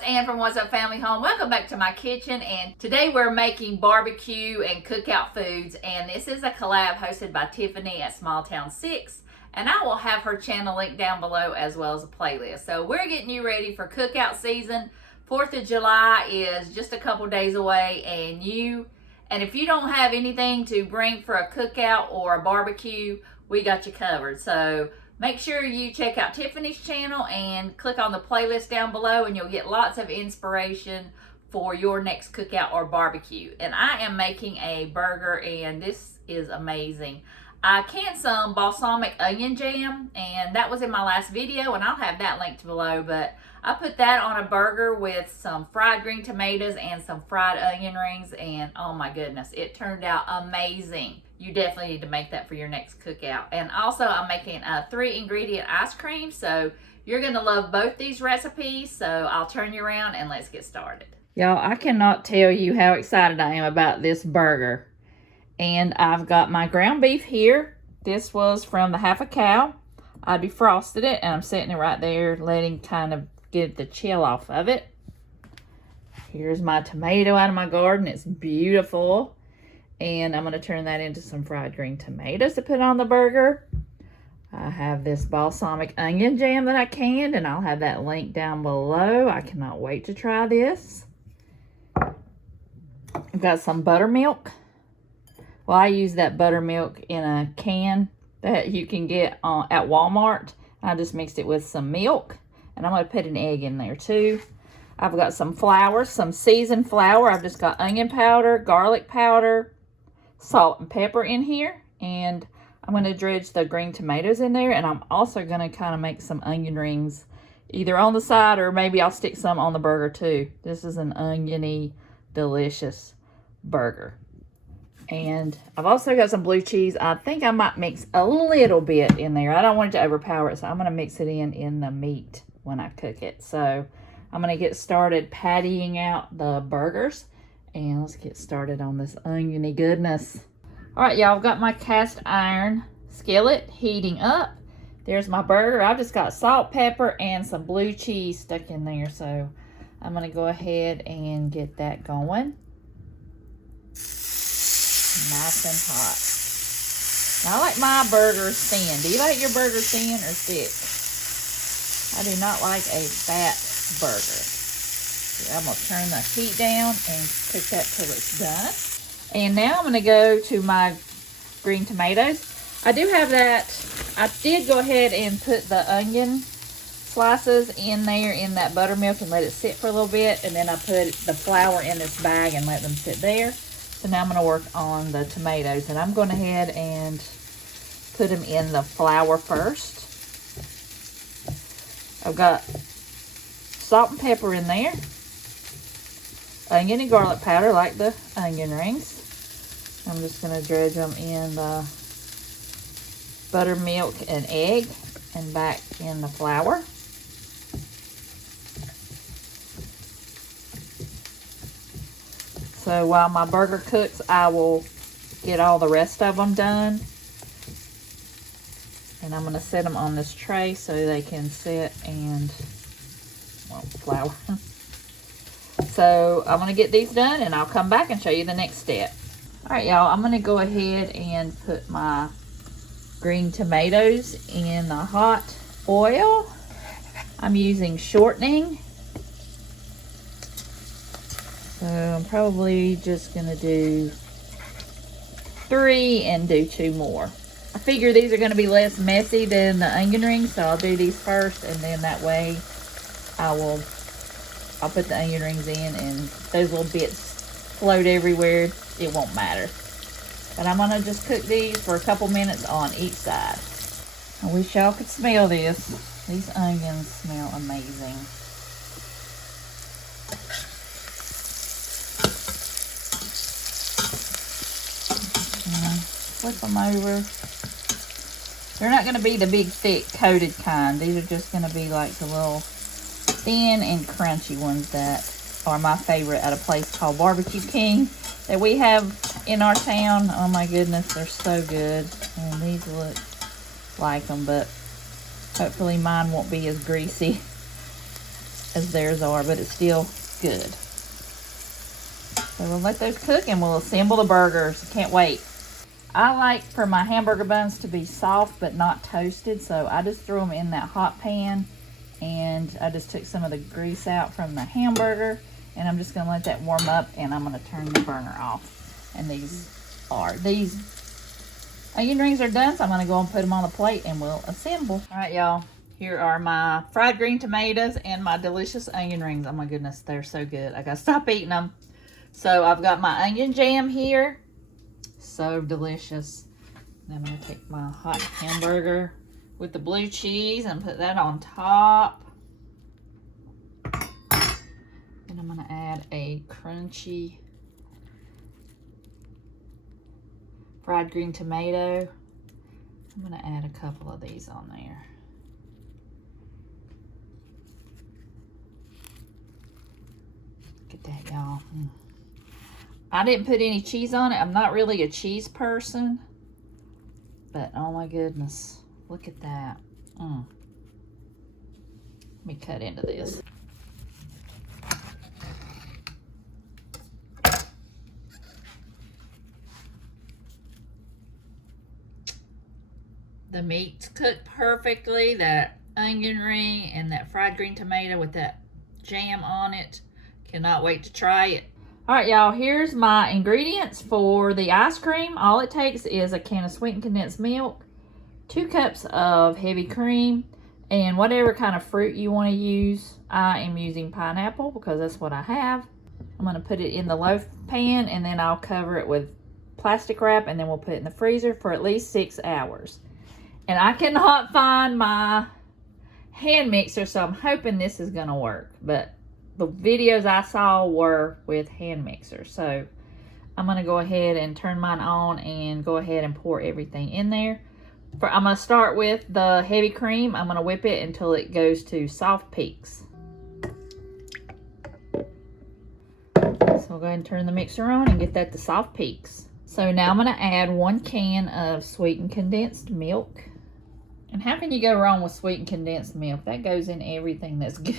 it's Ann from What's Up Family Home. Welcome back to my kitchen, and today we're making barbecue and cookout foods, and this is a collab hosted by Tiffany at Smalltown Six, and I will have her channel linked down below as well as a playlist. So we're getting you ready for cookout season. 4th of July is just a couple days away, and if you don't have anything to bring for a cookout or a barbecue, we got you covered. So make sure you check out Tiffany's channel and click on the playlist down below, and you'll get lots of inspiration for your next cookout or barbecue. And I am making a burger, and this is amazing. I canned some balsamic onion jam, and that was in my last video, and I'll have that linked below. But I put that on a burger with some fried green tomatoes and some fried onion rings, and oh my goodness, it turned out amazing. You definitely need to make that for your next cookout. And also, I'm making a 3-ingredient ice cream, so you're gonna love both these recipes. So I'll turn you around and let's get started. Y'all, I cannot tell you how excited I am about this burger. And I've got my ground beef here. This was from the Half a Cow. I defrosted it, and I'm setting it right there, letting kind of get the chill off of it. Here's my tomato out of my garden. It's beautiful. And I'm going to turn that into some fried green tomatoes to put on the burger. I have this balsamic onion jam that I canned, and I'll have that link down below. I cannot wait to try this. I've got some buttermilk. Well, I use that buttermilk in a can that you can get at Walmart. I just mixed it with some milk, and I'm going to put an egg in there too. I've got some flour, some seasoned flour. I've just got onion powder, garlic powder, salt and pepper in here, and I'm going to dredge the green tomatoes in there, and I'm also going to kind of make some onion rings either on the side, or maybe I'll stick some on the burger too. This is an oniony, delicious burger. And I've also got some blue cheese. I think I might mix a little bit in there. I don't want it to overpower it, so I'm going to mix it in the meat when I cook it. So I'm going to get started pattying out the burgers. And let's get started on this oniony goodness. All right, y'all, I've got my cast iron skillet heating up. There's my burger. I've just got salt, pepper, and some blue cheese stuck in there. So I'm going to go ahead and get that going. Nice and hot. Now, I like my burgers thin. Do you like your burgers thin or thick? I do not like a fat burger. I'm going to turn the heat down and cook that till it's done. And now I'm going to go to my green tomatoes. I do have that. I did go ahead and put the onion slices in there in that buttermilk and let it sit for a little bit. And then I put the flour in this bag and let them sit there. So now I'm going to work on the tomatoes. And I'm going ahead and put them in the flour first. I've got salt and pepper in there. Onion and garlic powder, like the onion rings. I'm just going to dredge them in the buttermilk and egg and back in the flour. So while my burger cooks, I will get all the rest of them done. And I'm going to set them on this tray so they can sit and, well, flour. So I'm going to get these done, and I'll come back and show you the next step. All right, y'all, I'm going to go ahead and put my green tomatoes in the hot oil. I'm using shortening. So I'm probably just going to do 3 and do 2 more. I figure these are going to be less messy than the onion rings, so I'll do these first, and then that way I'll put the onion rings in, and those little bits float everywhere. It won't matter. But I'm going to just cook these for a couple minutes on each side. I wish y'all could smell this. These onions smell amazing. Flip them over. They're not going to be the big, thick, coated kind. These are just going to be like the little thin and crunchy ones that are my favorite at a place called Barbecue King that we have in our town. Oh my goodness, they're so good. And these look like them, but hopefully mine won't be as greasy. as theirs are, but it's still good. So we'll let those cook and we'll assemble the burgers. Can't wait. I like for my hamburger buns to be soft but not toasted, so I just threw them in that hot pan, and I just took some of the grease out from the hamburger, and I'm just going to let that warm up, and I'm going to turn the burner off. And these onion rings are done, so I'm going to go and put them on the plate and we'll assemble. All right, y'all. Here are my fried green tomatoes and my delicious onion rings. Oh my goodness, they're so good. I got to stop eating them. So I've got my onion jam here. So delicious. And I'm going to take my hot hamburger with the blue cheese and put that on top. And I'm going to add a crunchy fried green tomato. I'm going to add a couple of these on there. Look at that, y'all. I didn't put any cheese on it. I'm not really a cheese person. But, oh my goodness. Look at that. Let me cut into this. The meat's cooked perfectly. That onion ring and that fried green tomato with that jam on it. Cannot wait to try it. All right, y'all, here's my ingredients for the ice cream. All it takes is a can of sweetened condensed milk, 2 cups of heavy cream, and whatever kind of fruit you want to use. I am using pineapple because that's what I have. I'm going to put it in the loaf pan, and then I'll cover it with plastic wrap, and then we'll put it in the freezer for at least 6 hours. And I cannot find my hand mixer, so I'm hoping this is going to work. But the videos I saw were with hand mixers. So I'm going to go ahead and turn mine on and go ahead and pour everything in there. I'm going to start with the heavy cream. I'm going to whip it until it goes to soft peaks. So I'll go ahead and turn the mixer on and get that to soft peaks. So now I'm going to add 1 can of sweetened condensed milk. And how can you go wrong with sweetened condensed milk? That goes in everything that's good.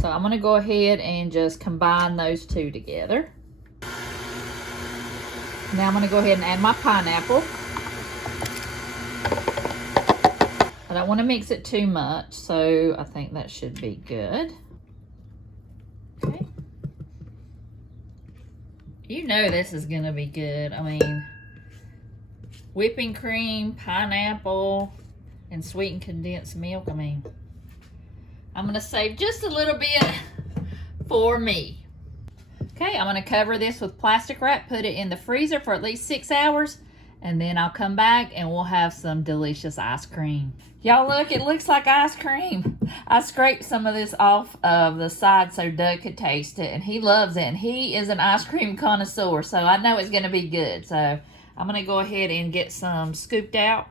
So I'm going to go ahead and just combine those two together. Now I'm going to go ahead and add my pineapple. I don't want to mix it too much, so I think that should be good. Okay. You know this is going to be good. I mean, whipping cream, pineapple, and sweetened condensed milk. I mean, I'm going to save just a little bit for me. Okay, I'm going to cover this with plastic wrap, put it in the freezer for at least 6 hours, and then I'll come back and we'll have some delicious ice cream. Y'all look, it looks like ice cream. I scraped some of this off of the side so Doug could taste it, and he loves it, and he is an ice cream connoisseur, so I know it's going to be good. So I'm going to go ahead and get some scooped out.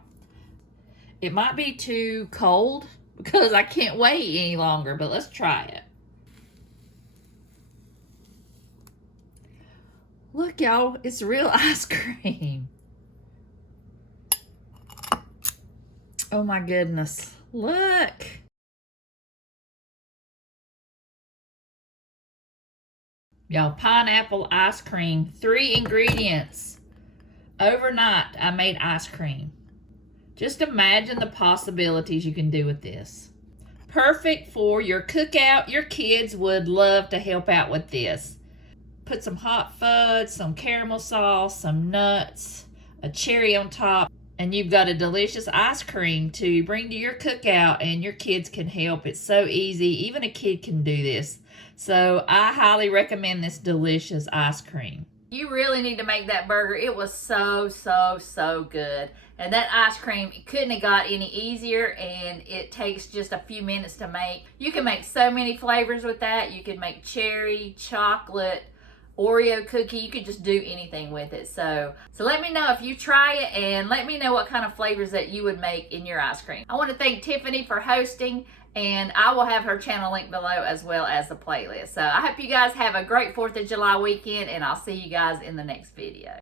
It might be too cold because I can't wait any longer, but let's try it. Look, y'all, it's real ice cream. Oh my goodness, look. Y'all, pineapple ice cream, 3 ingredients. Overnight, I made ice cream. Just imagine the possibilities you can do with this. Perfect for your cookout. Your kids would love to help out with this. Put some hot fudge, some caramel sauce, some nuts, a cherry on top, and you've got a delicious ice cream to bring to your cookout, and your kids can help. It's so easy. Even a kid can do this. So I highly recommend this delicious ice cream. You really need to make that burger. It was so good. And that ice cream, it couldn't have got any easier, and it takes just a few minutes to make. You can make so many flavors with that. You can make cherry, chocolate, Oreo cookie. You could just do anything with it. So let me know if you try it, and let me know what kind of flavors that you would make in your ice cream. I want to thank Tiffany for hosting, and I will have her channel linked below as well as the playlist. So I hope you guys have a great 4th of July weekend, and I'll see you guys in the next video.